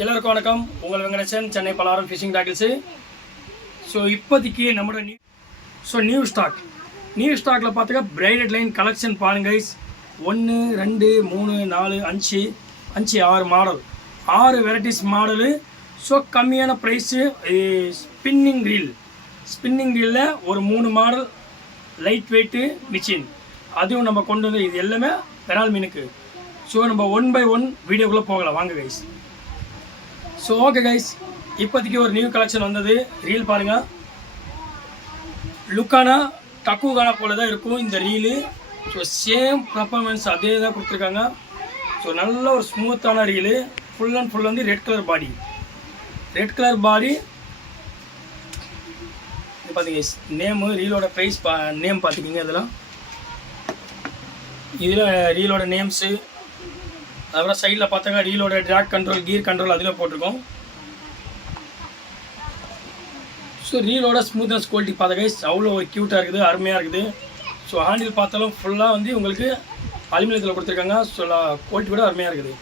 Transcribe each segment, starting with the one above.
எல்லாருக்கும் வணக்கம். உங்கள் வெங்கடேசன், சென்னை பலாரம் ஃபிஷிங் டாக்கிள்ஸு. ஸோ இப்போதைக்கு நம்மளோட நியூ ஸ்டாக்கில் பார்த்துக்க பிரைடட் லைன் கலெக்ஷன் பாருங்க guys. 1 2 3 4 5 6 model, 6 varieties model. So கம்மியான ப்ரைஸு. ஸ்பின்னிங் ரீலில் ஒரு 3 மாடல் லைட் வெயிட்டு மிஷின், அதுவும் நம்ம கொண்டு வந்து இது எல்லாமே பெரால் மீனுக்கு. ஸோ நம்ம 1 by 1 வீடியோக்குள்ளே போகலாம் வாங்க கைஸ். ஸோ ஓகே கைஸ், இப்போதைக்கு ஒரு நியூ கலெக்ஷன் வந்தது. ரீல் பாருங்கள், லுக்கானா டக்குகானா போல தான் இருக்கும் இந்த ரீலு. ஸோ சேம் பர்ஃபார்மன்ஸ் அதே தான் கொடுத்துருக்காங்க. ஸோ நல்ல ஒரு ஸ்மூத்தான ரீலு. ஃபுல் அண்ட் ஃபுல் வந்து ரெட் கலர் பாடி இது பார்த்தீங்க. Name ரீலோட price name பார்த்துக்கிங்க. இதில் ரீலோட நேம்ஸு, அதுக்கப்புறம் சைடில் பார்த்தாங்க ரீலோட ட்ராக் கண்ட்ரோல், கீர் கண்ட்ரோல் அதில் போட்டிருக்கோம். ஸோ ரீலோட ஸ்மூத்னஸ் குவாலிட்டி பார்த்தா கைஸ் அவ்வளோ ஒரு க்யூட்டாக இருக்குது, அருமையாக இருக்குது. ஸோ ஹேண்டில் பார்த்தாலும் ஃபுல்லாக வந்து உங்களுக்கு அலுமினியத்தில் கொடுத்துருக்காங்க. ஸோ குவாலிட்டி கூட அருமையாக இருக்குது.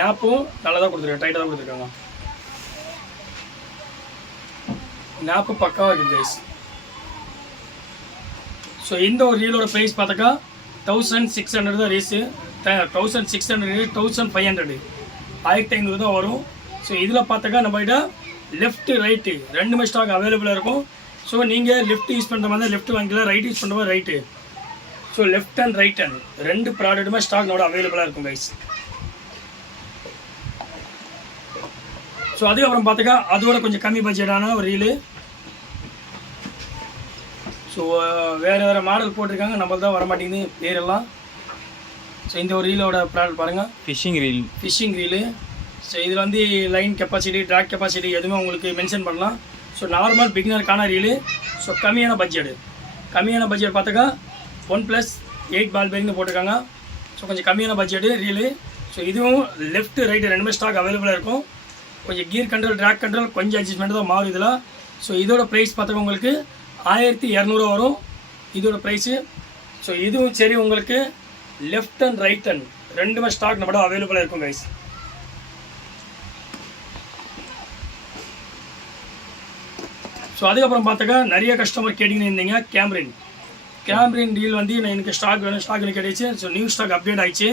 நாப்பும் நல்லா தான் கொடுத்துருக்காங்க, டைட்டாக தான் கொடுத்துருக்காங்க. நாப்பு பக்காவாக இருக்குது கைஸ். ஸோ இந்த ஒரு ரீலோட ப்ரைஸ் பார்த்தாக்கா 1600 தான் ரேஸு. 1600 1500 1500 தான் வரும். ஸோ இதில் பார்த்தாக்கா நம்மகிட்ட லெஃப்ட்டு ரைட்டு ரெண்டுமே ஸ்டாக் அவைலபிளாக இருக்கும். ஸோ நீங்கள் லெஃப்ட் யூஸ் பண்ணுற மாதிரி லெஃப்ட் வாங்கிக்கலாம், ரைட் யூஸ் பண்ணுற மாதிரி right. So left and right hand ரெண்டு ப்ராடக்ட்டுமே ஸ்டாக் நம்மளோட அவைலபிளாக இருக்கும் கைஸ். ஸோ அதுக்கப்புறம் பார்த்தாக்கா அதோட கொஞ்சம் கம்மி பட்ஜெட்டான ஒரு ரீலு. ஸோ வேறு மாடல் போட்டிருக்காங்க, நம்மளுக்கு தான் வரமாட்டேங்குது பேரெல்லாம். ஸோ இந்த ஒரு ரீலோட ப்ராடக்ட் பாருங்கள், ஃபிஷிங் ரீலு. ஸோ இதில் வந்து லைன் கெப்பாசிட்டி, ட்ராக் கெப்பாசிட்டி எதுவுமே உங்களுக்கு மென்ஷன் பண்ணலாம். ஸோ நார்மல் பிகினருக்கான ரீலு. ஸோ கம்மியான பட்ஜெட் பார்த்தாக்கா 1+8 பால் பேரிங்னு போட்டிருக்காங்க. ஸோ கொஞ்சம் கம்மியான பட்ஜெட்டு ரீலு. ஸோ இதுவும் லெஃப்ட் ரைட்டு ரெண்டுமே ஸ்டாக் அவைலபிளாக இருக்கும். கொஞ்சம் கீர் கண்ட்ரோல், ட்ராக் கண்ட்ரோல் கொஞ்சம் அட்ஜஸ்ட்மெண்ட் தான் மாறும் இதில். ஸோ இதோட ப்ரைஸ் பார்த்தாக்கா உங்களுக்கு 1200 வரும் இதோட ப்ரைஸு. ஸோ இதுவும் சரி, உங்களுக்கு லெஃப்ட் அண்ட் ரைட் ஹேண்ட் ரெண்டுமே ஸ்டாக் நம்மளோட அவைலபிளாக இருக்கும் கைஸ். ஸோ அதுக்கப்புறம் பார்த்தாக்கா நிறைய கஸ்டமர் கேட்டிங்கன்னு இருந்தீங்க. கேம்ரின் டீல் வந்து எனக்கு ஸ்டாக் வேணும், ஸ்டாக் எனக்கு கிடைச்சி. ஸோ நியூ ஸ்டாக் அப்டேட் ஆகிடுச்சு.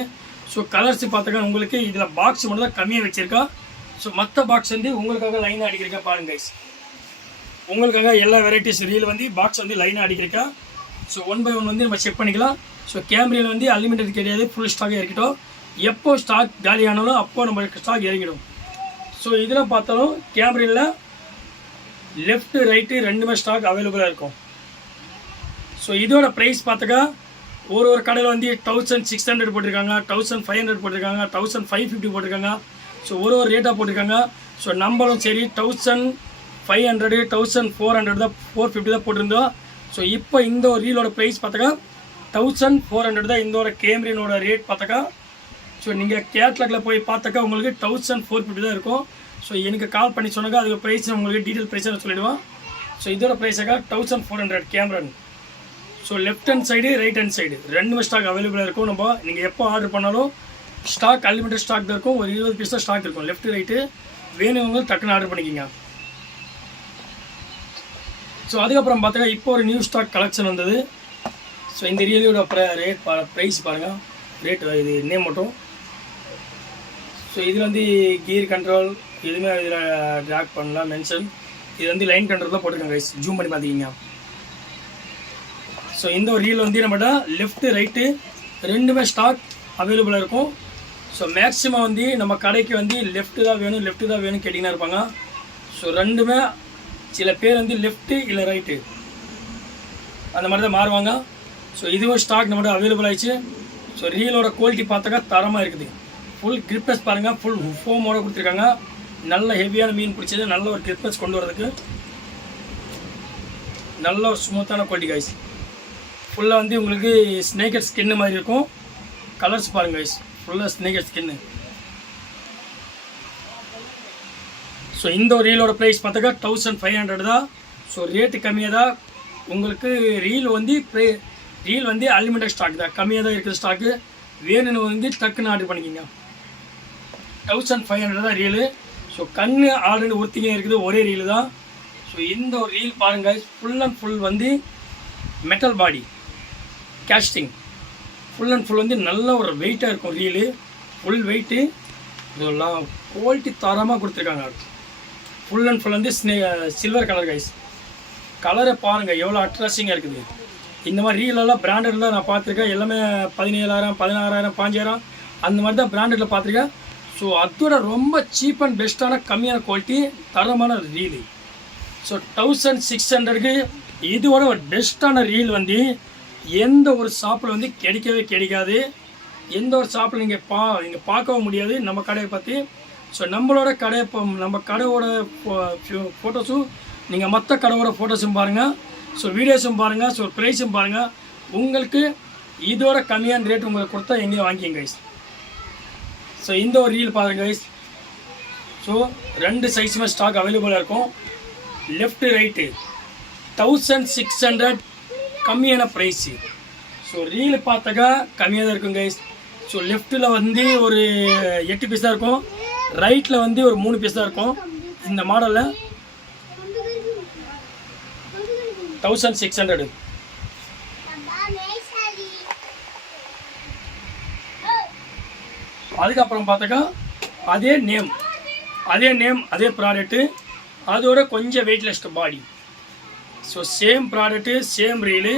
ஸோ கலர்ஸ் பார்த்தாக்கா உங்களுக்கு இதில் பாக்ஸ் மட்டும் தான் கம்மியாக வச்சுருக்கா. ஸோ மற்ற பாக்ஸ் வந்து உங்களுக்காக லைனாக அடிக்கிறக்கா பாருங்க கைஸ். உங்களுக்காக எல்லா வெரைட்டிஸ் ரீல் வந்து பாக்ஸ் வந்து லைனாக அடிக்கிறக்கா. ஸோ 1 by 1 வந்து நம்ம செக் பண்ணிக்கலாம். ஸோ கேம்ரியில் வந்து அன்லிமிட்டட் கிடையாது, ஃபுல் ஸ்டாக்காக இறக்கிட்டோம். எப்போ ஸ்டாக் காலி ஆனாலும் அப்போ நம்மளுக்கு ஸ்டாக் இறங்கிடும். ஸோ இதில் பார்த்தாலும் கேம்ரியில் லெஃப்ட்டு ரைட்டு ரெண்டுமே ஸ்டாக் அவைலபிளாக இருக்கும். ஸோ இதோட ப்ரைஸ் பார்த்தாக்கா ஒரு கடையில் வந்து 1600 போட்டிருக்காங்க, 1500 போட்டிருக்காங்க, 1550 போட்டிருக்காங்க. ஸோ ஒரு ரேட்டாக போட்டிருக்காங்க. ஸோ நம்மளும் சரி 1500 1400 தான், 450 தான் போட்டிருந்தோம். ஸோ இப்போ இந்த ஒரு ரீலோட ப்ரைஸ் பார்த்தாக்கா 1400 தான். இந்த ஒரு கேம்ரினோட ரேட் பார்த்தாக்கா ஸோ நீங்கள் கேட்லாகில் போய் பார்த்தாக்கா உங்களுக்கு 1450 தான் இருக்கும். ஸோ எனக்கு கால் பண்ணி சொன்னாக்கா அதுக்கு ப்ரைஸ் உங்களுக்கு டீட்டெயில் ப்ரைஸை நான் சொல்லிவிடுவேன். ஸோ இதோட ப்ரைஸாக்கா 1400 Cameron. So left hand side, right hand side ரெண்டுமே ஸ்டாக் அவைலபிளாக இருக்கும். நம்ம நீங்கள் எப்போ ஆர்டர் பண்ணாலும் ஸ்டாக் அன்லிமிட்டட் ஸ்டாக் தான் இருக்கும். ஒரு 20 பீஸ் தான் ஸ்டாக் இருக்கும். லெஃப்ட் ரைட்டு வேணுங்க டக்குன்னு ஆர்டர் பண்ணிக்கிங்க. ஸோ அதுக்கப்புறம் பார்த்தாக்கா இப்போ ஒரு நியூ ஸ்டாக் கலெக்ஷன் வந்தது. ஸோ இந்த ரீலோட ப்ரைஸ் பாருங்கள், ரேட் இது நேம் மட்டும். ஸோ இதில் வந்து கீர் கண்ட்ரோல் எதுவுமே இதில் ட்ராக் பண்ணலாம் மென்ஷன். இது வந்து லைன் கண்ட்ரோல் தான் போட்டிருக்காங்க கைஸ், ஜூம் பண்ணி பார்த்துக்கிங்க. ஸோ இந்த ஒரு ரீல் வந்து நம்மகிட்ட லெஃப்ட்டு ரைட்டு ரெண்டுமே ஸ்டாக் அவைலபிளாக இருக்கும். ஸோ மேக்ஸிமம் வந்து நம்ம கடைக்கு வந்து லெஃப்ட்டு தான் வேணும் கேட்டிங்கன்னா இருப்பாங்க. ஸோ ரெண்டுமே சில பேர் வந்து லெஃப்ட்டு இல்லை ரைட்டு அந்த மாதிரி தான் மாறுவாங்க. ஸோ இதுவும் ஸ்டாக் நம்மகிட்ட அவைலபிள் ஆகிடுச்சு. ஸோ ரீலோட குவாலிட்டி பார்த்தாக்கா தரமாக இருக்குது. ஃபுல் கிரிப்னஸ் பாருங்கள், ஃபுல் ஃபோமோட கொடுத்துருக்காங்க. நல்ல ஹெவியான மீன் பிடிச்சது, நல்ல ஒரு கிரிப்னஸ் கொண்டு வரதுக்கு நல்ல ஒரு ஸ்மூத்தான குவாலிட்டி கைஸ். ஃபுல்லாக வந்து உங்களுக்கு ஸ்னேக்கட் ஸ்கின்னு மாதிரி இருக்கும். கலர்ஸ் பாருங்கள் கைஸ், ஃபுல்லாக ஸ்னேக்கட் ஸ்கின்னு. ஸோ இந்த ஒரு ரீலோட ப்ரைஸ் பார்த்தாக்கா 1500 தான். ஸோ ரேட்டு கம்மியாக தான் உங்களுக்கு. ரீல் வந்து அன்லிமிட்டட் ஸ்டாக் தான், கம்மியாக தான் இருக்கிற ஸ்டாக்கு. வேணும்னு வந்து டக்குன்னு ஆர்டர் பண்ணிக்கிங்க. 1500 தான் ரீலு. ஸோ கண்ணு ஆல்ரெடி ஒருத்திங்க இருக்குது, ஒரே ரீலு தான். ஸோ இந்த ஒரு ரீல் பாருங்கள், ஃபுல் அண்ட் ஃபுல் வந்து metal body casting, full and full வந்து நல்ல ஒரு வெயிட்டாக இருக்கும் ரீலு, ஃபுல் வெயிட்டு. இதெல்லாம் குவாலிட்டி தரமாக கொடுத்துருக்காங்க. ஃபுல் அண்ட் ஃபுல் வந்து சில்வர் கலர் கைஸ். கலரை பாருங்கள் எவ்வளோ அட்ராக்டிங்காக இருக்குது. இந்த மாதிரி ரீலெல்லாம் பிராண்டடில் நான் பார்த்துருக்கேன், எல்லாமே 17,000 16,000 5,000 அந்த மாதிரி தான் பிராண்டடில் பார்த்துருக்கேன். ஸோ அதோட ரொம்ப சீப் அண்ட் பெஸ்ட்டான கம்மியான குவாலிட்டி தரமான ரீலு. ஸோ 1600க்கு இதோட ஒரு பெஸ்ட்டான ரீல் வந்து எந்த ஒரு ஷாப்பில் வந்து கிடைக்கவே கிடைக்காது. எந்த ஒரு ஷாப்பில் நீங்கள் பார்க்கவும் முடியாது நம்ம கடையை பற்றி. ஸோ நம்மளோட கடை நம்ம கடையோட ஃபோட்டோஸும் நீங்கள் மற்ற கடையோட ஃபோட்டோஸும் பாருங்கள், ஸோ வீடியோஸும் பாருங்கள், ஸோ ப்ரைஸும் பாருங்கள். உங்களுக்கு இதோட கம்மியான ரேட் உங்களுக்கு கொடுத்தா எங்கேயும் வாங்கிங்க கைஸ். ஸோ இந்த ஒரு ரீல் பாருங்கள் கைஸ். ஸோ 2 சைஸுமே ஸ்டாக் அவைலபிளாக இருக்கும். லெஃப்ட்டு ரைட்டு 1600 கம்மியான ப்ரைஸு. ஸோ ரீல் பார்த்தாக்கா கம்மியாக தான் இருக்கும் கைஸ். ஸோ லெஃப்ட்டில் வந்து ஒரு 8 பீஸ் தான் இருக்கும், ரைட்டில் வந்து ஒரு 3 பீஸ் தான் இருக்கும். இந்த மாடலில் 1600. அதுக்கப்புறம் பார்த்தாக்கா அதே நேம் அதே ப்ராடக்ட்டு, அதோட கொஞ்சம் weightless body. So same product same reel.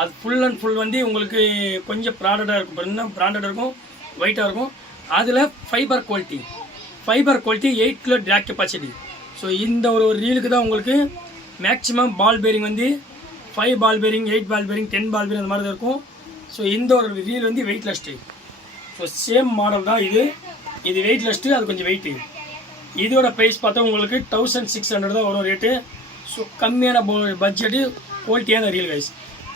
அது ஃபுல் அண்ட் ஃபுல் வந்து உங்களுக்கு கொஞ்சம் ப்ராடக்டாக இருக்கும், இன்னும் ப்ராண்டடாக இருக்கும், ஒயிட்டாக இருக்கும். அதில் fibre quality 8 kilo drag capacity. So இந்த ஒரு ரீலுக்கு தான் உங்களுக்கு மேக்ஸிமம் பால் பேரிங் வந்து 5 ball bearing 8 ball bearing 10 ball bearing அந்த மாதிரி தான் இருக்கும். ஸோ இந்த ஒரு ரீல் வந்து வெயிட்லெஸ்ட்டு. ஸோ சேம் மாடல் தான் இது வெயிட்லெஸ்ட்டு, அது கொஞ்சம் வெயிட்டு. இதோட ப்ரைஸ் பார்த்தா உங்களுக்கு 1600 தான் வரும் ரேட்டு. ஸோ கம்மியான பட்ஜெட்டு குவாலிட்டியான ரீல் கைஸ்.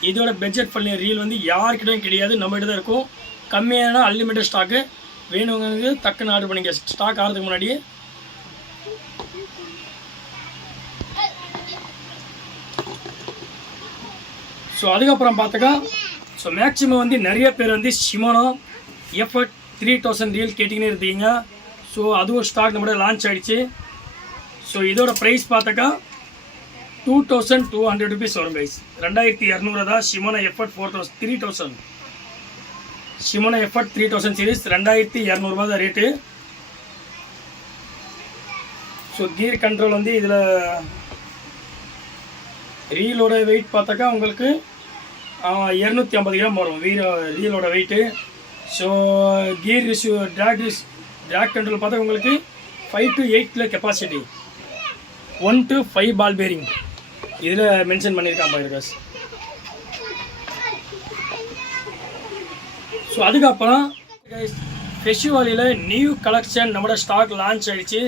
இதோட பட்ஜெட் பண்ண ரீல் வந்து யாருக்கிட்டையும் கிடையாது, நம்மகிட்ட தான் இருக்கும். கம்மியான அன்லிமிட்டட் ஸ்டாக்கு வேணுங்கிறது டக்குன்னு ஆர்டர் பண்ணிக்க, ஸ்டாக் ஆகிறதுக்கு முன்னாடி. ஸோ அதுக்கப்புறம் பார்த்தாக்கா ஸோ மேக்ஸிமம் வந்து நிறைய பேர் வந்து ஷிமோனோ எஃபர்ட் 3000 ரீல் கேட்டிங்கன்னு இருந்தீங்க. ஸோ அதுவும் ஸ்டாக் நம்மளோட லான்ச் ஆகிடுச்சு. ஸோ இதோட ப்ரைஸ் பார்த்தாக்கா 2200 ருபீஸ் வரும் கைஸ். 2200 தான் ஷிமோனோ எஃபர்ட் 3000. ஷிமோனோ எஃபர்ட் 3000 சீரீஸ் 2200 ரூபா தான் ரேட்டு. ஸோ கியர் கண்ட்ரோல் வந்து இதில் ரீலோட வெயிட் பார்த்தாக்கா உங்களுக்கு 250 கிராம் வரும் ரீலோட weight. So gear drag control பார்த்தா உங்களுக்கு 5 to 8 kilo capacity, 1 to 5 ball bearing இதில் மென்ஷன் பண்ணியிருக்கான் பாருங்க. ஸோ அதுக்கப்புறம் ஃபெஸ்டிவலில் நியூ கலெக்ஷன் நம்மளோட ஸ்டாக் லான்ச் ஆகிடுச்சு.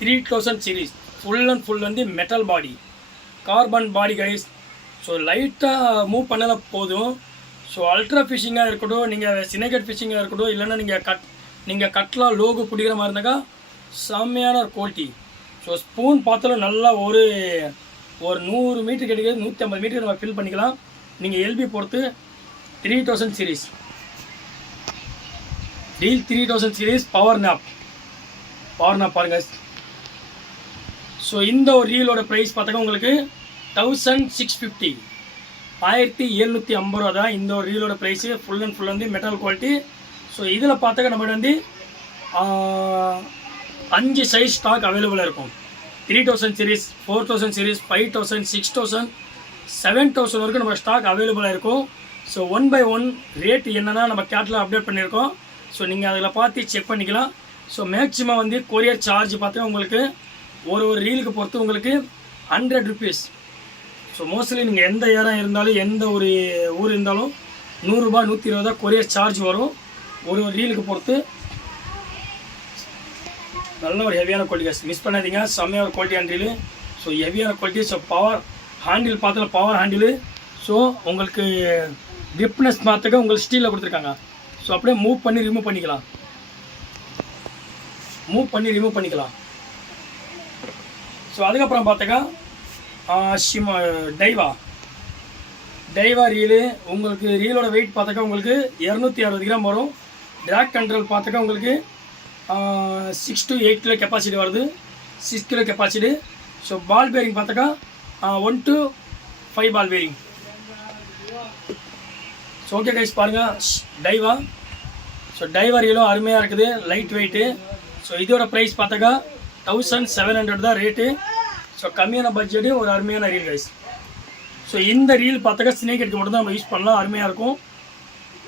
3000 சீரீஸ் ஃபுல் அண்ட் ஃபுல் வந்து metal body, carbon body guys. So லைட்டாக மூவ் பண்ணலாம் போதும். ஸோ அல்ட்ரா ஃபிஷிங்காக இருக்கட்டும், நீங்கள் சினகட் ஃபிஷிங்காக இருக்கட்டும், இல்லைன்னா நீங்கள் கட்லாம் லோகு பிடிக்கிற மாதிரி இருந்தாக்கா செம்மையான ஒரு குவாலிட்டி. ஸோ ஸ்பூன் பார்த்தாலும் நல்லா ஒரு 100 மீட்டர் கிடைக்கிறது, 150 மீட்டர் நம்ம ஃபில் பண்ணிக்கலாம். நீங்கள் எல்பி பொறுத்து 3000 series deal 3000 series power knob பாருங்கள். ஸோ இந்த ஒரு ரீலோட ப்ரைஸ் பார்த்தாக்கா உங்களுக்கு 1650 1750 ரூபா தான் இந்த ஒரு ரீலோட ப்ரைஸு. ஃபுல் அண்ட் ஃபுல் வந்து மெட்டல் குவாலிட்டி. ஸோ இதில் பார்த்தாக்கா நம்மகிட்ட வந்து 5 சைஸ் ஸ்டாக் அவைலபிளாக இருக்கும். 3000 சீரீஸ் 4000 சீரீஸ் 5000 6000 7000 வரைக்கும் நம்ம ஸ்டாக் அவைலபிளாக இருக்கும். ஸோ 1 by 1 ரேட் என்னென்னா நம்ம கேட்டில் அப்டேட் பண்ணியிருக்கோம். ஸோ நீங்கள் அதில் பார்த்து செக் பண்ணிக்கலாம். ஸோ மேக்ஸிமம் வந்து கொரியர் சார்ஜ் பார்த்தா உங்களுக்கு ஒரு ரீலுக்கு பொறுத்து உங்களுக்கு 100 ருபீஸ். ஸோ மோஸ்ட்லி நீங்கள் எந்த இடம் இருந்தாலும் எந்த ஒரு ஊர் இருந்தாலும் 100 ரூபா 120 தான் கொரியர் சார்ஜ் வரும் ஒரு ரீலுக்கு பொறுத்து. நல்ல ஒரு ஹெவியான குவாலிட்டி மிஸ் பண்ணாதீங்க, செம்மையான ஒரு குவாலிட்டியான ரீலு. ஸோ ஹெவியான குவாலிட்டி. ஸோ பவர் ஹேண்டில் பார்த்தா பவர் ஹேண்டிலு. ஸோ உங்களுக்கு கிரிப்னஸ் பார்த்துக்க உங்களுக்கு ஸ்டீலில் கொடுத்துருக்காங்க. ஸோ அப்படியே மூவ் பண்ணி ரிமூவ் பண்ணிக்கலாம். ஸோ அதுக்கப்புறம் பார்த்தாக்கா டைவா ரீலு. உங்களுக்கு ரீலோட வெயிட் பார்த்தாக்கா உங்களுக்கு 260 கிராம் வரும். ட்ராக் கண்ட்ரோல் பார்த்தாக்கா உங்களுக்கு 6 to 8 கிலோ கெப்பாசிட்டி வருது, 6 kilo capacity. So ball bearing பார்த்தாக்கா 1 to 5 ball bearing. So okay guys பாருங்கள் டைவா. ஸோ டைவர் ஹீலோ அருமையாக இருக்குது, லைட் வெயிட்டு. ஸோ இதோட ப்ரைஸ் பார்த்தாக்கா 1700 தான் ரேட்டு. ஸோ கம்மியான பட்ஜெட்டு ஒரு அருமையான ரீல் கைஸ். ஸோ இந்த ரீல் பார்த்தாக்கா ஸ்னேக் எடுக்க மட்டும் தான் நம்ம யூஸ் பண்ணலாம், அருமையாக இருக்கும்.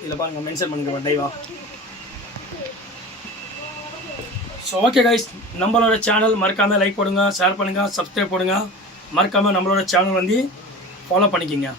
இதில் பாருங்கள் மென்ஷன் பண்ணிக்கிறோம் டைவா. ஸோ ஓகே கைஸ், நம்மளோட சேனல் மறக்காமல் லைக் போடுங்க, ஷேர் பண்ணுங்கள், சப்ஸ்கிரைப் போடுங்க. மறக்காமல் நம்மளோட சேனல் வந்து ஃபாலோ பண்ணிக்கோங்க.